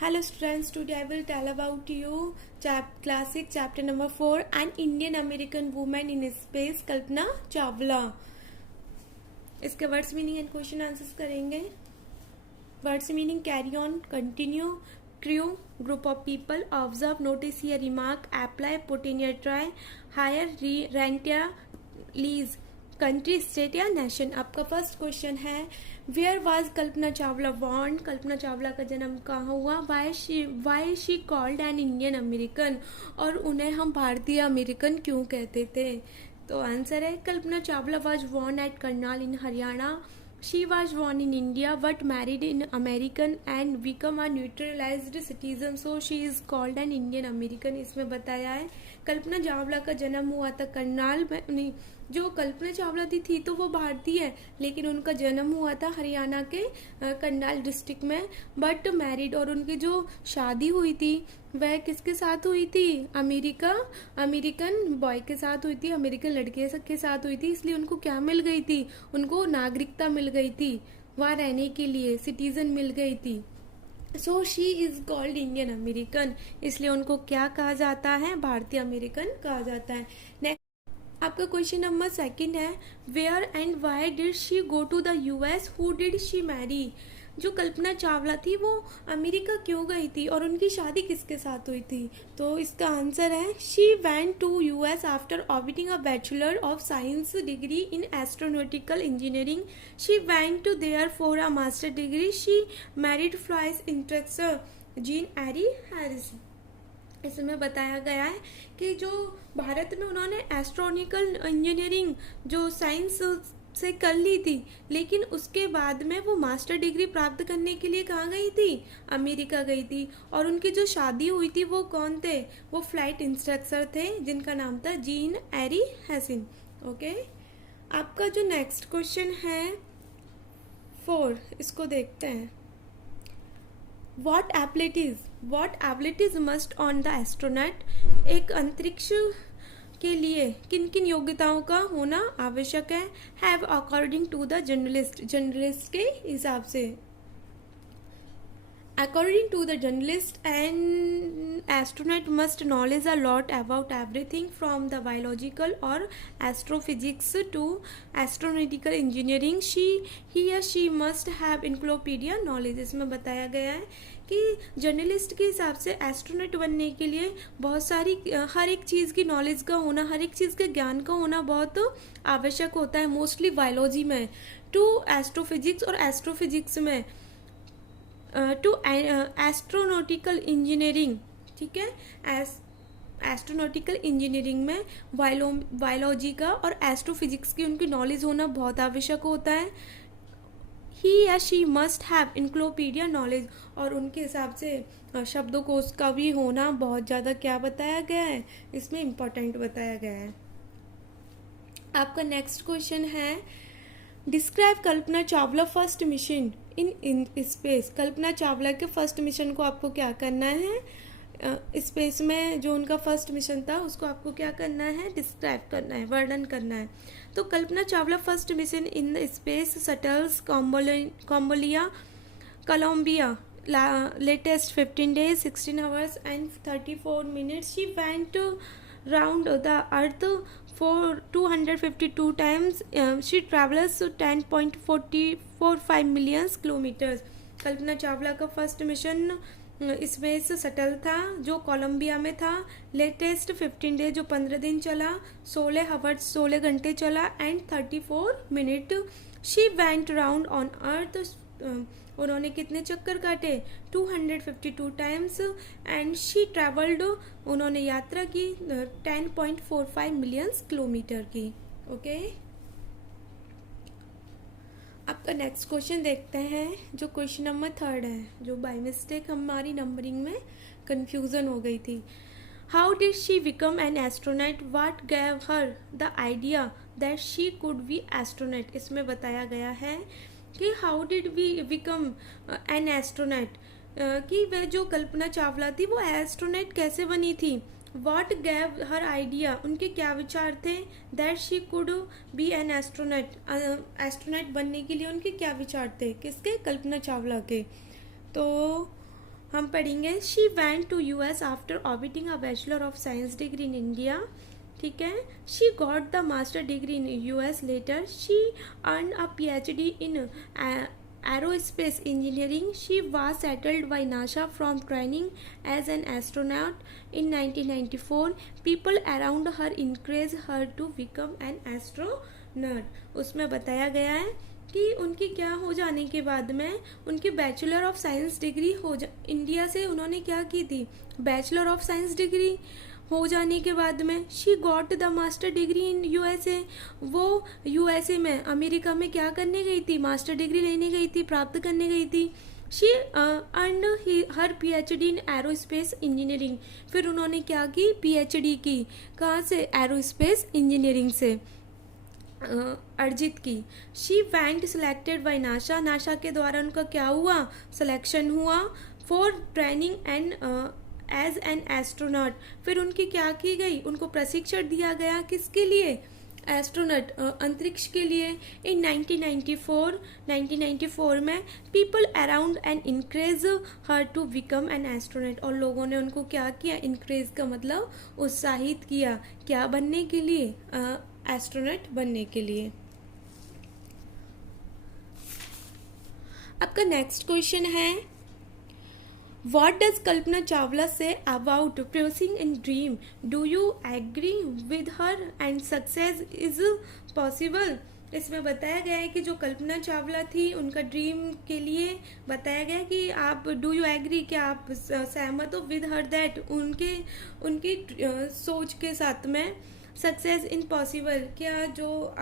Hello students, today I will tell about you classic chapter number 4 an Indian American woman in space Kalpana Chawla. इसके words meaning and question answers करेंगे। Words meaning carry on, continue, crew, group of people, observe, notice here, remark, apply, put in your try, hire, rent या lease, country, state या nation. आपका first question है where was Kalpana Chawla born. Kalpana Chawla का जन्म कहाँ हुआ। Why she called an Indian American, और उन्हें हम भारतीय अमेरिकन क्यों कहते थे। तो आंसर है Kalpana Chawla was born at Karnal in Haryana. She was born in India but married in American and become a naturalized citizen, so she is called an Indian American। इसमें बताया है कल्पना चावला का जन्म हुआ था करनाल में, नहीं, जो कल्पना चावला थी तो वो भारतीय है, लेकिन उनका जन्म हुआ था हरियाणा के करनाल डिस्ट्रिक्ट में, बट मैरिड, और उनकी जो शादी हुई थी वह किसके साथ हुई थी। अमेरिकन बॉय के साथ हुई थी, अमेरिकन लड़के के साथ हुई थी। इसलिए उनको क्या मिल गई थी, उनको नागरिकता मिल गई थी, वहां रहने के लिए सिटीजन मिल गई थी। So she is called Indian American, इसलिए उनको क्या कहा जाता है, भारतीय अमेरिकन कहा जाता है। नेक्स्ट आपका क्वेश्चन नंबर सेकंड है where and why did she go to the US, who did she marry. जो कल्पना चावला थी वो अमेरिका क्यों गई थी और उनकी शादी किसके साथ हुई थी। तो इसका आंसर है she went to US after obtaining a bachelor of science degree in astronautical engineering. She went there for a master degree. She married flight instructor Jean Pierre Harris. इसमें बताया गया है कि जो भारत में उन्होंने एस्ट्रोनॉटिकल इंजीनियरिंग जो साइंस से कर ली थी, लेकिन उसके बाद में वो मास्टर डिग्री प्राप्त करने के लिए कहाँ गई थी, अमेरिका गई थी। और उनकी जो शादी हुई थी वो कौन थे, वो फ्लाइट इंस्ट्रक्टर थे जिनका नाम था जीन एरी हैसिन। ओके, आपका जो नेक्स्ट क्वेश्चन है 4, इसको देखते हैं। What abilities must on the astronaut, एक अंतरिक्ष के लिए किन किन योग्यताओं का होना आवश्यक है। Have according to the journalist के हिसाब से। According to the journalist, an astronaut must knowledge a lot about everything from the biological or astrophysics to astronautical engineering. He or she must have encyclopedia knowledge। इसमें बताया गया है कि journalist के हिसाब से एस्ट्रोनॉट बनने के लिए बहुत सारी हर एक चीज़ की नॉलेज का होना, हर एक चीज़ के ज्ञान का होना बहुत आवश्यक होता है। मोस्टली बायोलॉजी में, टू एस्ट्रोफिजिक्स और एस्ट्रोफिजिक्स में टू एस्ट्रोनॉटिकल इंजीनियरिंग। ठीक है, एस्ट्रोनॉटिकल इंजीनियरिंग में बायोलॉजी का और एस्ट्रोफिजिक्स की उनकी नॉलेज होना बहुत आवश्यक होता है। ही या शी मस्ट हैव इंक्लोपीडिया नॉलेज, और उनके हिसाब से शब्दकोश का भी होना बहुत ज़्यादा क्या बताया गया है, इसमें इम्पोर्टेंट बताया गया है। आपका नेक्स्ट क्वेश्चन है describe Kalpana Chawla first mission in space. Kalpana Chawla के फर्स्ट मिशन को आपको क्या करना है, स्पेस में जो उनका फर्स्ट मिशन था उसको आपको क्या करना है, डिस्क्राइब करना है, वर्णन करना है। तो Kalpana Chawla first mission in space shuttles Columbia latest 15 days 16 hours and 34 minutes। She went round the earth for 252 times। she travels 10.45 million kilometers। Kalpana Chawla का फर्स्ट मिशन स्पेस शटल था जो कोलंबिया में था। लेटेस्ट 15 डे जो 15 दिन चला, 16 आवर्स 16 घंटे चला, and 34 minute. She went round on earth. उन्होंने कितने चक्कर काटे, 252 टाइम्स, एंड शी ट्रेवल्ड, उन्होंने यात्रा की 10.45 मिलियन किलोमीटर की। ओके, आपका नेक्स्ट क्वेश्चन देखते हैं जो क्वेश्चन नंबर 3 है, जो बाय मिस्टेक हमारी नंबरिंग में कंफ्यूजन हो गई थी। How did she become an astronaut, what gave her the idea that she could be astronaut. इसमें बताया गया है कि how did we become an astronaut, कि वह जो कल्पना चावला थी वो एस्ट्रोनॉट कैसे बनी थी। व्हाट गैव हर आइडिया, उनके क्या विचार थे, that she could B an astronaut, astronaut बनने के लिए उनके क्या विचार थे, किसके, कल्पना चावला के। तो हम पढ़ेंगे she went to US after orbiting a bachelor of science degree in India. ठीक है. She got the master degree in US later. She earn a PhD in aerospace engineering. She was settled by NASA from training as an astronaut in 1994. People around her encouraged her to become an astronaut. उसमें बताया गया है कि उनकी क्या हो जाने के बाद में उनकी bachelor of science degree India से उन्होंने क्या की थी, बैचलर ऑफ साइंस डिग्री हो जाने के बाद में she got the master degree in USA. वो यूएसए में, अमेरिका में क्या करने गई थी, मास्टर डिग्री लेने गई थी, प्राप्त करने गई थी. She earn her PhD in aerospace engineering. फिर उन्होंने क्या की, पीएचडी की. कहाँ से, एरोस्पेस इंजीनियरिंग से अर्जित की. She went selected by NASA. NASA के द्वारा उनका क्या हुआ, सिलेक्शन हुआ for training and as an astronaut. फिर उनकी क्या की गई, उनको प्रशिक्षण दिया गया, किसके लिए, एस्ट्रोनॉट, अंतरिक्ष के लिए. इन 1994 में people around and encourage her to become an astronaut. और लोगों ने उनको क्या किया, इनक्रेज का मतलब उत्साहित किया, क्या बनने के लिए, एस्ट्रोनॉट बनने के लिए. आपका नेक्स्ट क्वेश्चन है, What does Kalpana Chawla say about pursuing a dream? Do you agree with her and success is possible? इसमें बताया गया है कि जो कल्पना चावला थी उनका ड्रीम के लिए बताया गया कि आप डू यू एग्री, क्या आप सहमत हो विद हर दैट, उनकी सोच के साथ में, सक्सेस इन पॉसिबल, क्या जो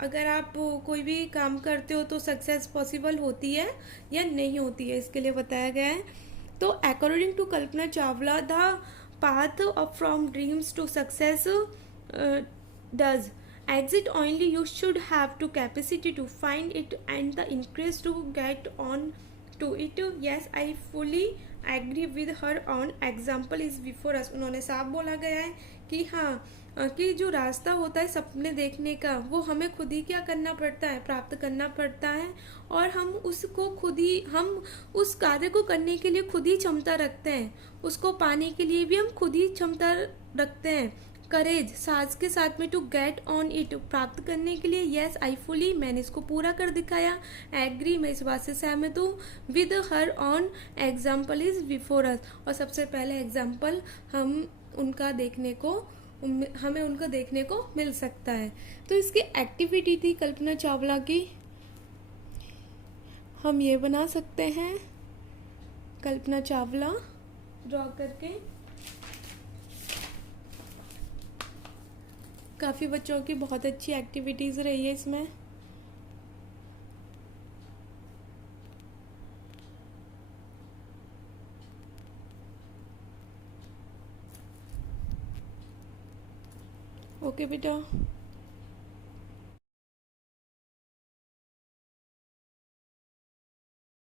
अगर आप कोई भी काम करते हो तो सक्सेस पॉसिबल होती है या नहीं होती है, इसके लिए बताया गया है. तो according to Kalpana Chawla the path of from dreams to success does exit only. You should have to capacity to find it and the increase to get on to it. Yes, I fully agree with her on example is before us. उन्होंने साफ बोला गया है कि हाँ, कि जो रास्ता होता है सपने देखने का वो हमें खुद ही क्या करना पड़ता है, प्राप्त करना पड़ता है. और हम उसको खुद ही, हम उस कार्य को करने के लिए खुद ही क्षमता रखते हैं, उसको पाने के लिए भी हम खुद ही क्षमता रखते हैं. करेज, साथ के साथ में टू गेट ऑन इट, प्राप्त करने के लिए. येस आई फुली, मैंने इसको पूरा कर दिखाया. एग्री, मैं इस बात से सहमत हूँ. With her on example is before us, और सबसे पहले एग्जाम्पल हमें उनका देखने को मिल सकता है. तो इसकी एक्टिविटी थी कल्पना चावला की, हम ये बना सकते हैं कल्पना चावला ड्रॉ करके. काफ़ी बच्चों की बहुत अच्छी एक्टिविटीज़ रही है इसमें. ओके बेटा.